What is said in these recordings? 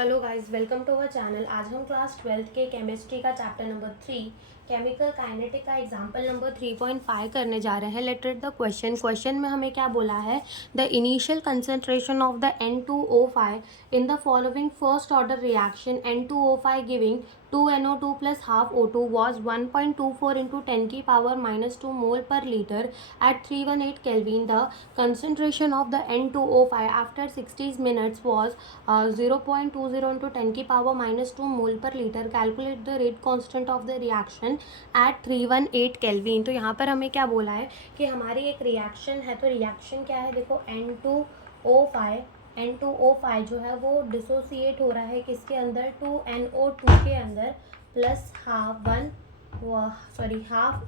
Hello guys, welcome to our channel. आज हम class 12th के केमिस्ट्री का चैप्टर नंबर 3 केमिकल काइनेटिक का एग्जांपल नंबर 3.5 करने जा रहे हैं। लेट रीड द क्वेश्चन में हमें क्या बोला है। The initial concentration of the N2O5 in the following first order reaction N2O5 giving 2NO2 plus half O2 was 1.24 into 10 की power -2 mole per liter at 318 Kelvin. The concentration of the N2O5 after 60 minutes was 0.20 into 10 की power -2 mole per liter. Calculate the rate constant of the reaction at 318 Kelvin. तो यहाँ पर हमें क्या बोला है कि हमारी एक रिएक्शन है। तो रिएक्शन क्या है, देखो N2O5 जो है वो डिसोसिएट हो रहा है किसके अंदर, 2NO2 के अंदर प्लस हाफ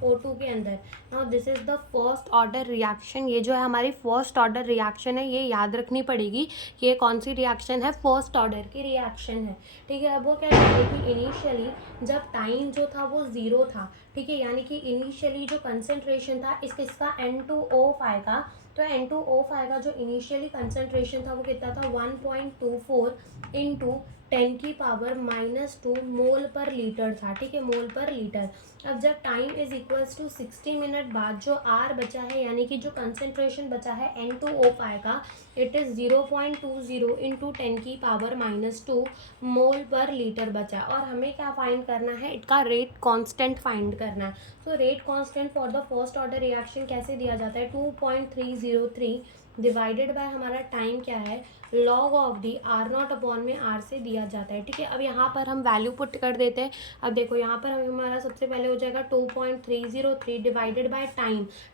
O2 के अंदर। Now this is the first order reaction. ये जो है हमारी फर्स्ट ऑर्डर रिएक्शन है, ये याद रखनी पड़ेगी कि ये कौन सी रिएक्शन है, फर्स्ट ऑर्डर की रिएक्शन है। ठीक है, अब वो क्या कह रही थी, इनिशियली जब टाइम जो था वो 0 था, ठीक है, यानी कि इनिशियली जो कंसंट्रेशन था इसका N2O5 का, तो N2O5 का जो इनिशियली कंसंट्रेशन था वो कितना था, 1.24 इंटू 10 की पावर -2 मोल पर लीटर था। ठीक है, मोल पर लीटर। अब जब time is equals to 60 minute बाद जो आर बचा है, यानी कि जो कंसंट्रेशन बचा है N2O5 का, इट इज़ 0.20 इंटू 10 की पावर -2 मोल पर लीटर बचा। और हमें क्या फाइंड करना है, इसका रेट कांस्टेंट फाइंड करना है। So rate constant for the first order reaction कैसे दिया जाता है, 2.303 डिवाइडेड बाय हमारा टाइम क्या है, log of the R naught upon में आर से दिया जाता है। ठीक है, अब यहाँ पर हम वैल्यू पुट कर देते हैं। अब देखो यहाँ पर हमारा सबसे पहले हो जाएगा 2.303 divided by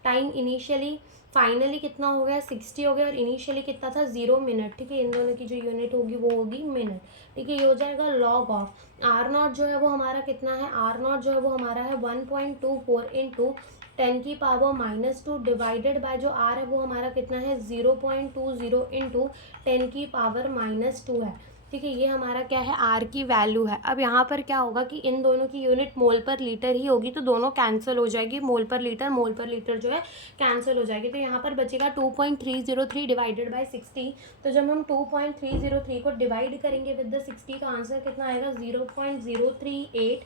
time initially finally कितना हो गया, 60 हो गया, और इनिशियली कितना था, 0 मिनट। ठीक है, इन दोनों की जो यूनिट होगी वो होगी मिनट। ठीक है, ये हो जाएगा लॉग ऑफ आर नॉट जो है वो हमारा कितना है, आर नॉट जो है वो हमारा है 1.24 इंटू 10 की पावर -2 डिवाइडेड बाय जो आर है वो हमारा कितना है, 0.20 इंटू 10 की पावर -2 है। ठीक है, ये हमारा क्या है, आर की वैल्यू है। अब यहाँ पर क्या होगा कि इन दोनों की यूनिट मोल पर लीटर ही होगी, तो दोनों कैंसिल हो जाएगी, मोल पर लीटर जो है कैंसिल हो जाएगी। तो यहाँ पर बचेगा 2.303 डिवाइडेड बाय 60। तो जब हम 2.303 को डिवाइड करेंगे विद द 60 का आंसर कितना आएगा, 0.038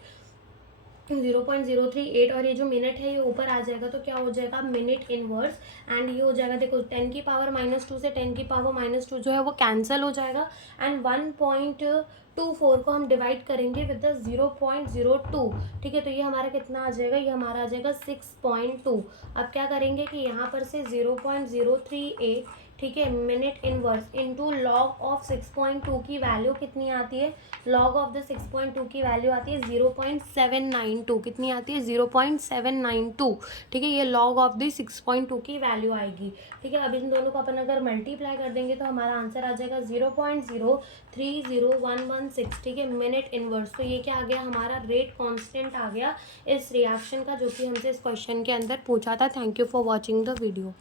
और ये जो मिनट है ये ऊपर आ जाएगा, तो क्या हो जाएगा, मिनट इनवर्स। एंड ये हो जाएगा, देखो 10 की पावर -2 से 10 की पावर -2 जो है वो कैंसिल हो जाएगा। एंड 1.24 को हम डिवाइड करेंगे विद द 0.02। ठीक है, तो ये हमारा कितना आ जाएगा, ये हमारा आ जाएगा 6.2। अब क्या करेंगे कि यहाँ पर से 0.038, ठीक है, minute inverse into log of 6.2 की वैल्यू कितनी आती है, लॉग ऑफ द 6.2 की वैल्यू आती है 0.792। कितनी आती है, 0.792। ठीक है, ये लॉग ऑफ द 6.2 की वैल्यू आएगी। ठीक है, अब इन दोनों को अपन अगर मल्टीप्लाई कर देंगे तो हमारा आंसर आ जाएगा 0.030116। ठीक है, मिनट इनवर्स। तो ये क्या आ गया, हमारा रेट कॉन्स्टेंट आ गया इस रिएक्शन का, जो कि हमसे इस क्वेश्चन के अंदर पूछा था। Thank you for watching the video.